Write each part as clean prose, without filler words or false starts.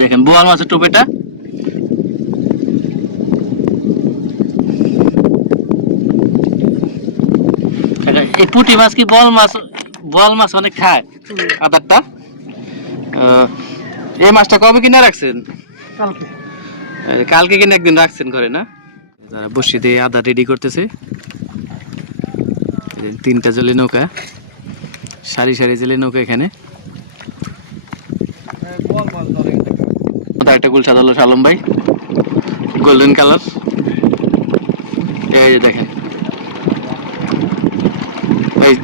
দেখেন বোয়াল মাছের টোপ এটা। এই পুঁটি মাছ কি বোয়াল মাছ অনেক খায় আদারটা। এই মাছটা কবে কিনে রাখছেন? কালকে কিনে একদিন রাখছেন ঘরে না? যারা বসি দিয়ে আদা রেডি করতেছে। 3টা জেলে নৌকা, সারি সারি জেলে নৌকা এখানে। একটা গুলশাদ হলো শালম ভাই, গোল্ডেন কালার। এই যে দেখেন এই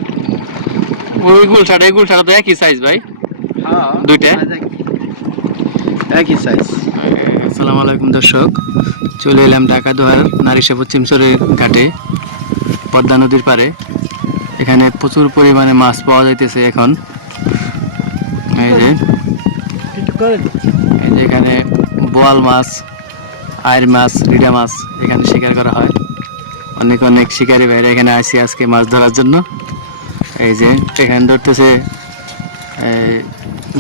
ওই গুলশাদ, এই গুলশাদ তো একই সাইজ ভাই, দুইটা একই সাইজ। আসসালামু আলাইকুম দর্শক, চলে এলাম ঢাকা দোহার নারিশা পশ্চিম চরের ঘাটে, পদ্মা নদীর পাড়ে। এখানে প্রচুর পরিমাণে মাছ পাওয়া যাইতেছে এখন। এই যে এখানে বোয়াল মাছ, আয়ের মাছ, রিডা মাছ এখানে শিকার করা হয়। অনেক অনেক শিকারী ভাইরা এখানে আসি আজকে মাছ ধরার জন্য। এই যে এখানে ধরতেছে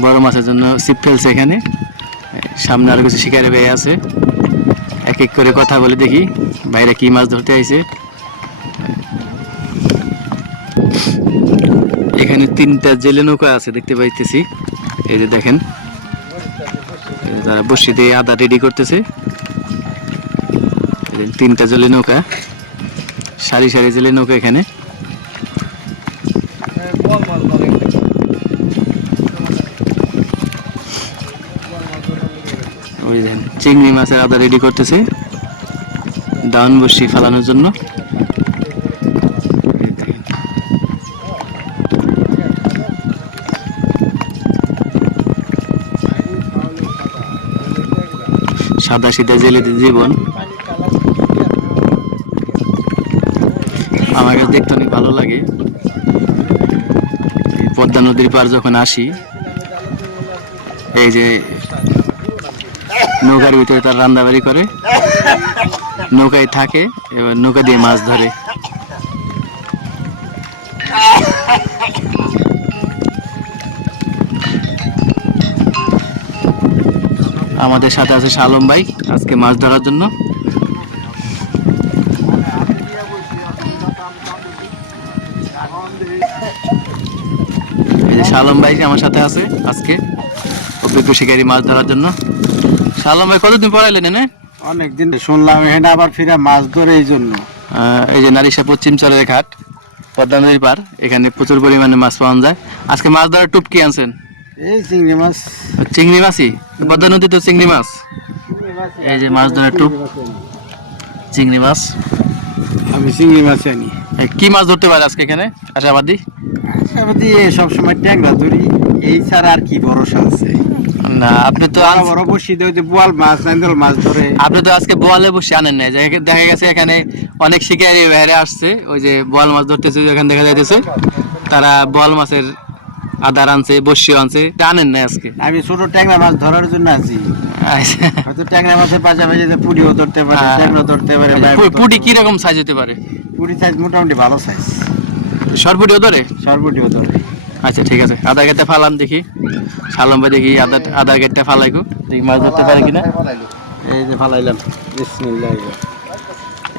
বড় মাছের জন্য ছিপ ফেলছে এখানে। সামনে আরো কিছু শিকারী ভাই আছে, এক এক করে কথা বলে দেখি ভাইরা কি মাছ ধরতে আইছে। এখানে 3টা জেলে নৌকা আছে দেখতে পাইতেছি। এই যে দেখেন যারা বসি দিয়ে আদা রেডি করতেছে। 3টা জেলে নৌকা, সারি সারি জেলে নৌকা এখানে। ওই দেখেন চিংড়ি মাছের আদা রেডি করতেছে দাউন বসি ফেলানোর জন্য। সাদা সিধা জেলেদের জীবন। আমার কাছে দেখতে অনেক ভালো লাগে। পদ্মা নদীর পার যখন আসি, এই যে নৌকার ভিতরে তার রান্নাবাড়ি করে, নৌকায় থাকে, এবার নৌকা দিয়ে মাছ ধরে। আমাদের সাথে আছে শালম ভাই আজকে মাছ ধরার জন্য। এই যে শালম ভাই আমার সাথে আছে আজকে, অভিজ্ঞ শিকারী মাছ ধরার জন্য। শালম ভাই কতদিন পড়াইলেন এনে? অনেকদিন শুনলাম এখানে আবার ফিরে মাছ ধরে এই জন্য। এই যে নারিশা পশ্চিম চরের ঘাট, পদ্মা নদীর পার, এখানে প্রচুর পরিমাণে মাছ পাওয়া যায়। আজকে মাছ ধরার টুপ কি আনছেন? এই চিংড়ি মাছ। চিংড়ি মাছই? পদ্মা নদী তো চিংড়ি মাছ। এই যে মাছ ধরার টুপ, চিংড়ি মাছ। আমি চিংড়ি মাছ আনি। কি মাছ ধরতে পারে আজকে এখানে আশাবাদী? আশাবাদী সবসময় ট্যাংরা ধরি, এই ছাড়া আর কি ভরসা আছে? না আপনি তো বড় বসি দিয়ে বোয়াল মাছ, নান্দল মাছ ধরে। আপনি তো আজকে বোয়ালে বসে আনেন নাই, দেখা গেছে এখানে অনেক শিকারী বাইরে আসছে, ওই যে বোয়াল মাছ ধরতেছে এখানে দেখা যাইতেছে, তারা বোয়াল মাছের আদার আনছে, বসি আনছে, আনেন নাই আজকে। আমি ছোট ট্যাংরা মাছ ধরার জন্য আছি। হয়তো ট্যাংরা মাছের পাশাপাশি পুডিও ধরতে পারে, ট্যাংরা ধরতে পারে। পুডি কি রকম সাইজ হতে পারে? পুডি সাইজ মোটামুটি ভালো সাইজ। সরপুটিও ধরে? সরপুটিও ধরে। আচ্ছা ঠিক আছে, আদা গেটটা ফালান দেখি। শালম ভাই দেখি আদা গেটটা ফালাইকো, দেখি মাছ ধরতে পারে কিনা। এই যে ফালাইলাম, বিসমিল্লাহ।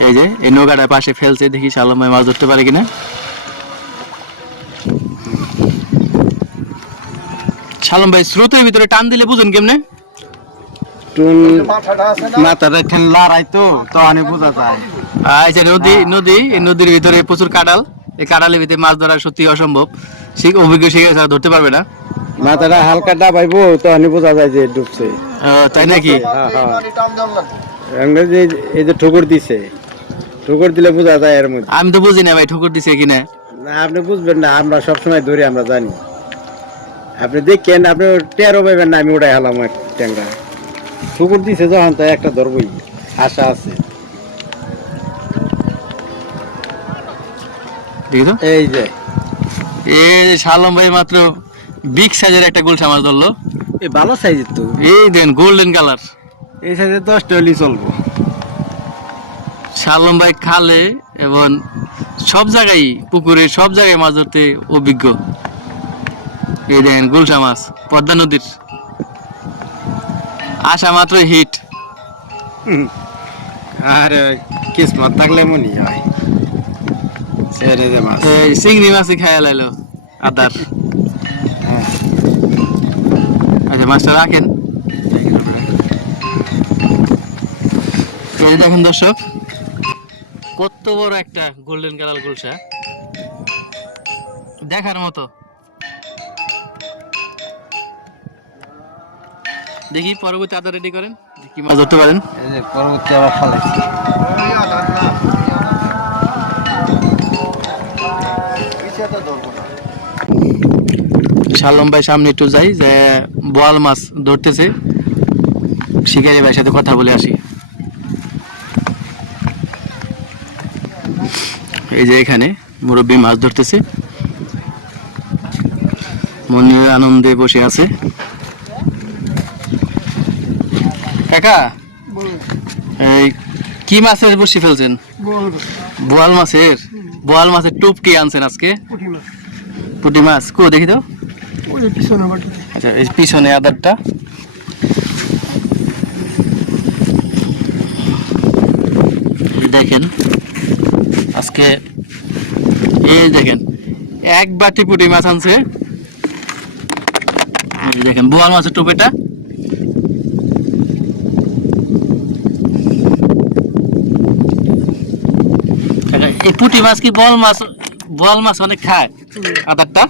এই যে এই নৌকাটার পাশে ফেলছে, দেখি শালম ভাই মাছ ধরতে পারে কিনা। শালম ভাই স্রোতের ভিতরে টান দিলে বুঝুন কেমনে? মাথাটা ঠেন লড়াই তো তখনই বোঝা যায়। আচ্ছা নদী, এই নদীর ভিতরে প্রচুর কাঁঠাল, এই কাঁঠালের ভিতরে মাছ ধরা সত্যি অসম্ভব, অভিজ্ঞ শিকারী ছাড়া ধরতে পারবে না। মাথাটা হালকা ডাবাইবো তখনই বোঝা যায় যে ডুবছে। তাই নাকি? এই যে ঠোকর দিছে, ঠোকর দিলে বোঝা যায় এর মধ্যে। আমি তো বুঝি না ভাই ঠোকর দিছে কিনা। না আপনি বুঝবেন না, আমরা সবসময় ধরি, আমরা জানি। আপনি দেখেন, আপনি টেরও পাইবেন না আমি ওটাই হলাম এক ট্যাংরা। ঠোকর দিছে যখন তো একটা ধরবই, আশা আছে। এই যে শালম ভাই মাত্র বিগ সাইজের একটা গুলশা মাছ ধরলো। এই ভালো সাইজের তো, এই দেন গোল্ডেন কালার। এই সাইজের 10টা হলেই চলবো। শালম ভাই খালে এবং সব জায়গায়, পুকুরে সব জায়গায় মাছ ধরতে অভিজ্ঞ। এই দেখেন গুলশা মাছ পদ্মা নদীর। আসা মাত্র হিট। আর কিসমত থাকলে মনি হয় ছেড়ে দে মাছ। এই চিংড়ি মাছই খাইয়া লাইলো আদার। হ্যাঁ আচ্ছা মাছটা রাখেন। এই দেখেন দর্শক, কত বড় একটা গোল্ডেন কালার গুলশা, দেখার মতো। দেখি পরবর্তী আদা রেডি করেন, কি মাছ ধরতে পারেন। এই যে পরবর্তী আবার ফালাইছি। শালম ভাই সামনে একটু যাই, যে বোয়াল মাছ ধরতেছে, শিকারি ভাইয়ের সাথে কথা বলে আসি। এই যে এখানে মুরব্বী মাছ ধরতেছে, মনের আনন্দে বসে আছে। কাকা, এই কি মাছের বসি ফেলছেন? বোয়াল মাছের। বোয়াল মাছের টুপ কি আনছেন আজকে? পুঁটি মাছ কো দেখি তো। আচ্ছা, এই পিছনে আদারটা। দেখেন আজকে, এই দেখেন এক বাটি পুঁটি মাছ আনছে। এই দেখেন বোয়াল মাছের টুপ এটা। এই পুঁটি মাছ কি বোয়াল মাছ অনেক খায় আদারটা।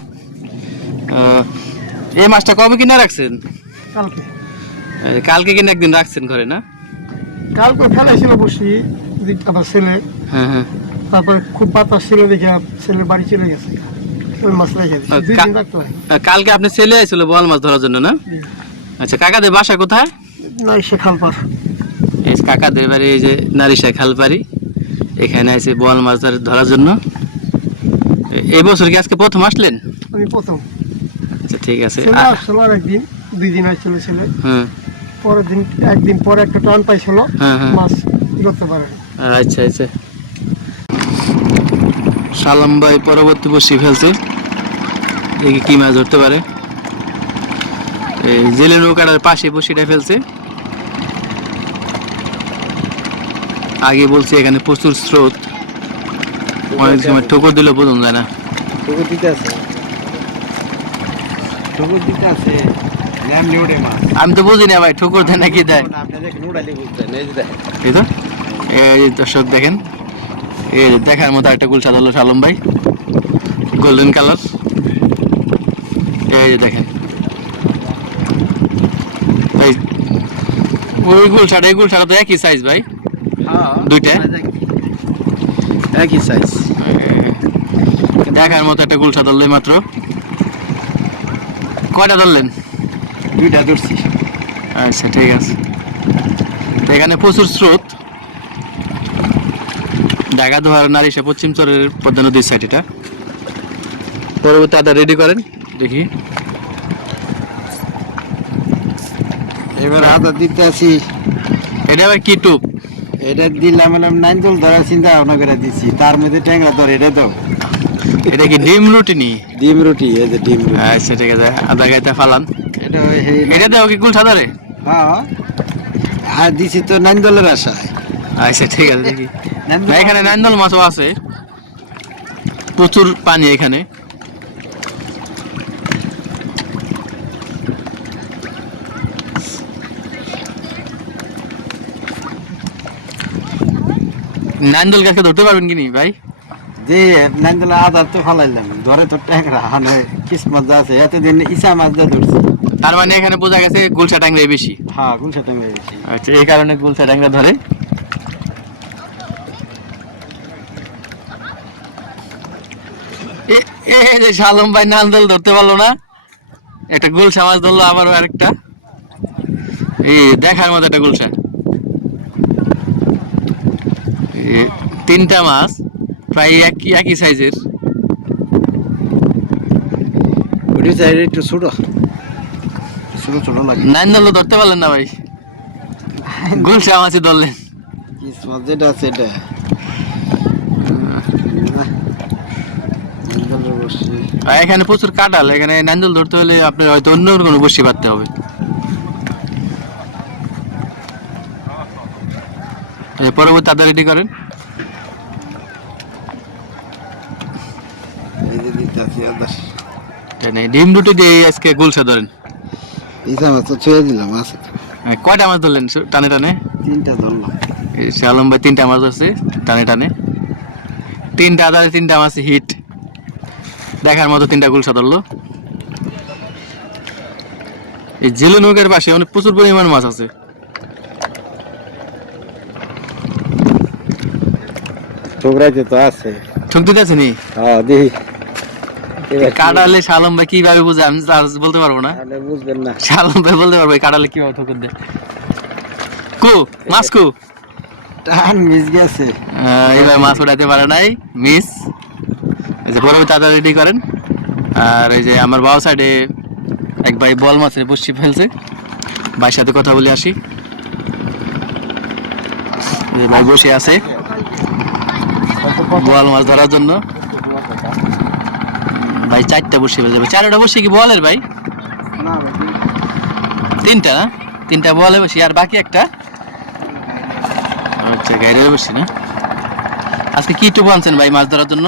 এই মাছটা কবে কিনে রাখছেন? কালকে কিনে একদিন রাখছেন ঘরে না? কালকে ফেলাইছিল বসি আমার ছেলে, হ্যাঁ হ্যাঁ। তারপরে খুব বাতাস ছিল দেখে ছেলের বাড়ি চলে গেছে, ওই মাছ রেখে দিয়েছে। দুই দিন রাখতে হয়। কালকে আপনি ছেলে আইছিল বোয়াল মাছ ধরার জন্য না? আচ্ছা, কাকাদের বাসা কোথায়? না সে খালপার। এই কাকাদের বাড়ি এই যে নারিশা খালপাড়ি, এখানে আছে বোয়াল মাছ ধরার জন্য। এই বছর কি আজকে প্রথম আসলেন? আমি প্রথম। আচ্ছা ঠিক আছে। ছেলে আসছিল আর একদিন, দুই দিন আসছিল ছেলে। হ্যাঁ। পরের দিন একদিন পরে একটা টান পাইছিল, হ্যাঁ হ্যাঁ। মাছ ধরতে পারে। আচ্ছা আচ্ছা। সালাম ভাই পরবর্তী বসি ফেলছে, দেখি কি মাছ ধরতে পারে। এই জেলের নৌকাটার পাশে বসিটা ফেলছে। আগে বলছে এখানে প্রচুর স্রোত, অনেক সময় ঠোকর দিলেও বোঝা যায় না। ঠুকুর দিতে আছে, ঠুকুর দিতে আছে। এমনি উঠে মাছ। আমি তো বুঝি না ভাই, ঠোকর দেয় নাকি দেয়। আপনি দেখেন উড়ালি বুঝতেন, এই যে দেখেন। এই তো, এই দর্শক দেখেন, এই দেখার মতো একটা গুলশা ধরলো সালম ভাই, গোল্ডেন কালার। এই যে দেখেন, এই ওই গুলশাটা এই গুলশাটা তো একই সাইজ ভাই, দুইটা একই সাইজ। দেখার মতো একটা গুলশা ধরলে মাত্র। কয়টা ধরলেন? দুইটা ধরছি। আচ্ছা ঠিক আছে। তো এখানে প্রচুর স্রোত, ঢাকা দোহার নারিশা পশ্চিম চরের পদ্মা নদীর সাইড এটা। পরবর্তী আদা রেডি করেন দেখি। এবার আদা দিতে আসি। এটা আবার কি টুপ? এটা দিলাম, নাইনজল ধরার চিন্তা ভাবনা করে দিচ্ছি, তার মধ্যে ট্যাংরা ধরে এটা তো এটা কি ডিম রুটি নি? ডিম রুটি, এই যে ডিম রুটি। আচ্ছা ঠিক আছে, আদা গাইতে ফালান। এটা ওই এটা দেও কি গুলশা ধরে? হ্যাঁ, আর দিছি তো নাইনজলের আশায়। আচ্ছা ঠিক আছে দেখি। না, এখানে নান্দল মাছও আছে, প্রচুর পানি এখানে। নান্দল গাছকে ধরতে পারবেন কি নি ভাই? যে নাইনজল আদার তো ফালাইলাম, ধরে তো ট্যাংরা, মানে কিসমত যা আছে এতদিন ইসা মাছ যা ধরছি। তার মানে এখানে বোঝা গেছে গুলশা ট্যাংরা বেশি। হ্যাঁ, গুলশা ট্যাংরা বেশি। আচ্ছা, এই কারণে গুলশা ট্যাংরা ধরে। এই যে শালম ভাই নান্দল ধরতে পারলো না, একটা গুলশা মাছ ধরলো, আবারও আরেকটা। এই দেখার মতো একটা গুলশা, তিনটা মাছ প্রায় একই সাইজের। ওটি সাইড একটু ছোট ছোট ছোট লাগে। নান্দল ধরতে পারলেন না ভাই, গুলশা মাছই ধরলেন। কিসমত যেটা আছে এটা। নাইনজলের বসি। আর এখানে প্রচুর কাঁঠাল, এখানে নান্দল ধরতে হলে আপনি হয়তো অন্য কোনো বসি বাঁধতে হবে। পরবর্তী আদা রেডি করেন। এই যে দিতে আছে আদার ডিম দুটো দিয়ে আজকে গুলশা ধরেন। ইসা মাছ তো ছুঁয়ে দিলাম আছে তো। কয়টা মাছ ধরলেন টানে টানে? 3টা ধরলাম। শালম ভাই 3টা মাছ ধরছে টানে টানে, 3টা আদারে 3টা মাছ হিট দেখার মতো, 3টা গুলশা ধরলো। এই জেলু নৌকার পাশে অনেক প্রচুর পরিমাণ মাছ আছে। ঠোকরাইতে তো আছে। ঠক দিতে আছে নি? হ্যাঁ দেখি কাটালে শালম ভাই কিভাবে বুঝে আমি তো আর বলতে পারবো না। আপনি বুঝবেন না। শালম ভাই বলতে পারবো কাটালে কিভাবে ঠোকর দেয়। কু মাছ কু টান মিস গেছে। এইভাবে মাছ উঠাতে পারে নাই, মিস। এই যে পরবর্তী আদা রেডি করেন। আর এই যে আমার বাবা সাইডে এক ভাই বল মাছের বসি ফেলছে, ভাইয়ের সাথে কথা বলে আসি। এই যে ভাই বসে আছে বোয়াল মাছ ধরার জন্য। ভাই 4টা বসি ফেলছে, 4টা বসি কি বোয়ালের ভাই? 3টা না? 3টা বোয়ালে বসি আর বাকি একটা আচ্ছা গাড়ির বসি না। আজকে কি টুপু আনছেন ভাই মাছ ধরার জন্য?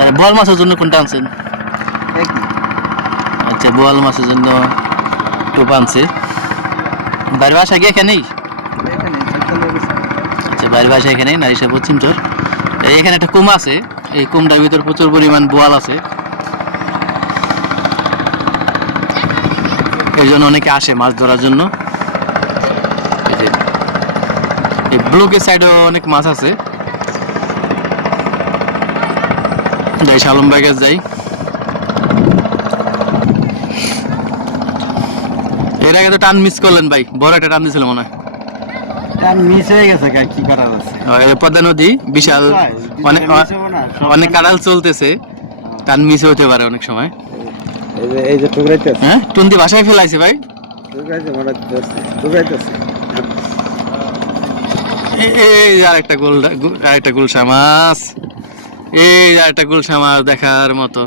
আরে বোয়াল মাছের জন্য কোনটা আনছেন? আচ্ছা বোয়াল মাছের জন্য টোপ আনছে। বাড়ির বাসা কি এখানেই? আচ্ছা বাড়ির বাসা এখানেই নারিশা পশ্চিম চর। এখানে একটা কুম আছে, এই কুমটার ভিতর প্রচুর পরিমাণ বোয়াল আছে, এই জন্য অনেকে আসে মাছ ধরার জন্য। এই যে এই ব্লকের সাইডেও অনেক মাছ আছে। যাই শালম ভাই কাছে যাই। এর আগে তো টান মিস করলেন ভাই, বড় একটা টান দিয়েছিল মনে হয়। টান মিস হয়ে গেছে, কি করার আছে। এই যে পদ্মা নদী বিশাল, অনেক অনেক কাঁড়াল চলতেছে, টান মিস হতে পারে অনেক সময়। এই যে ঠোকরাইতে আছে। হ্যাঁ টুন্দি বাসায় ফেলাইছে ভাই। ঠোকরাইতে মানে ঠোকরাইতে আছে। এই আরেকটা গোল, আরেকটা গুলশা মাছ, এই আরেকটা গুলশা মাছ দেখার মতো।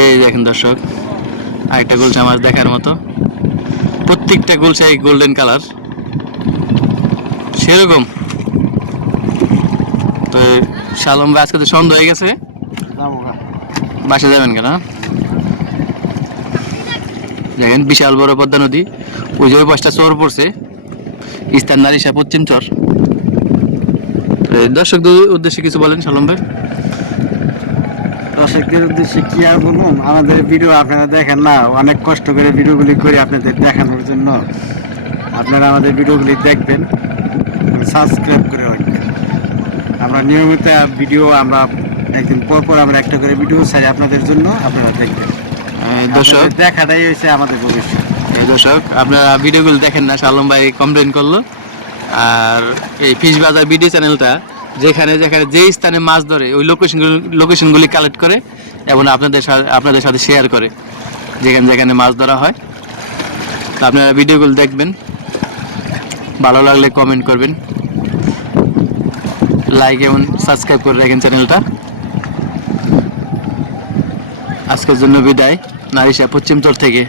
এই দেখেন দর্শক, আরেকটা গুলশা মাছ দেখার মতো। প্রত্যেকটা গুলশাই গোল্ডেন কালার সেরকম। তো শালম ভাই আজকে তো সন্ধ্যা হয়ে গেছে, বাসা যাবেন কেন? দেখেন বিশাল বড় পদ্মা নদী, ওই যে ওই পাশটা চর পড়ছে, ইস্তার নারিশা পশ্চিম চর। দর্শকদের উদ্দেশ্যে কিছু বলেন শালম ভাই। দর্শকদের উদ্দেশ্যে কি আর বলুন, আমাদের ভিডিও আপনারা দেখেন না, অনেক কষ্ট করে ভিডিওগুলি করি আপনাদের দেখানোর জন্য। আপনারা আমাদের ভিডিওগুলি দেখবেন, সাবস্ক্রাইব করে রাখবেন। আমরা নিয়মিত ভিডিও, আমরা একদিন পর পর আমরা একটা করে ভিডিও ছাড়ি আপনাদের জন্য, আপনারা দেখবেন। দর্শক আপনাদের দেখাটাই হয়েছে আমাদের ভবিষ্যৎ। দর্শক আপনারা ভিডিওগুলো দেখেন না, শালম ভাই কমপ্লেন করলো। আর এই ফিশ বাজার ভিডিও চ্যানেলটা যেখানে যেখানে যে স্থানে মাছ ধরে ওই লোকেশনগুলি কালেক্ট করে এবং আপনাদের সাথে শেয়ার করে যেখানে যেখানে মাছ ধরা হয়। তো আপনারা ভিডিওগুলো দেখবেন, ভালো লাগলে কমেন্ট করবেন, লাইক এবং সাবস্ক্রাইব করে রাখেন চ্যানেলটা। আজকের জন্য বিদায় নারিশা পশ্চিম চর থেকে।